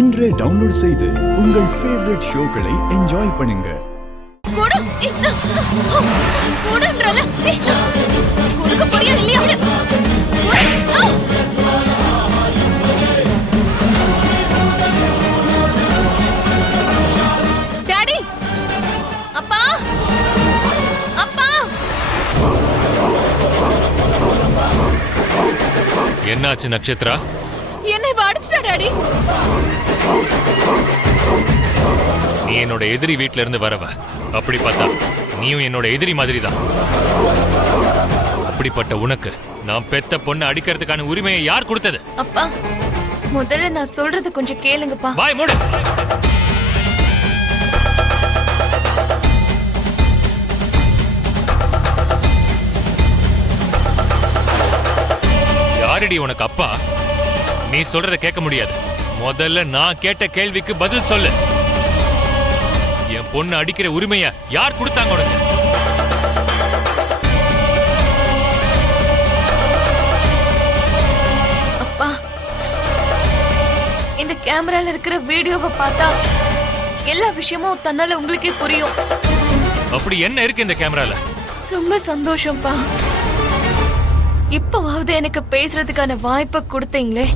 இன்றே டவுன்லோட் செய்து உங்கள் ஃபேவரட் ஷோக்களை என்ஜாய் பண்ணுங்க. டாடி, அப்பா, அப்பா. என்னாச்சு நட்சத்திரா? என்னை அடிச்சிட்டா டாடி. நீ என்னோட எதிரி வீட்ல இருந்து வரவ. அப்படி பார்த்தா நீயும் என்னோட எதிரி மாதிரி தான். அப்படிப்பட்ட உனக்கு நான் பெத்த பொண்ணு அடிக்கிறதுக்கான உரிமையை யார் கொடுத்தது? அப்பா, முதல்ல நான் சொல்றது கொஞ்சம் கேளுங்கப்பா. வாய் மூடு. யாரடி உனக்கு அப்பா? நீ சொல்றத கேட்க முடியாது. முதல்ல நான் கேட்ட கேள்விக்கு பதில் சொல்லு. என் பொண்ணு அடிக்கிற உரிமைய யார் கொடுத்தாங்க உனக்கு? அப்பா, இந்த கேமரால இருக்கிற வீடியோவை பார்த்தா எல்லா விஷயமும் தன்னால உங்களுக்கே புரியும். அப்படி என்ன இருக்கு இந்த கேமரால? ரொம்ப சந்தோஷம்ப்பா. இப்பவாவது எனக்கு பேசுறதுக்கான வாய்ப்பை கொடுத்தீங்களே.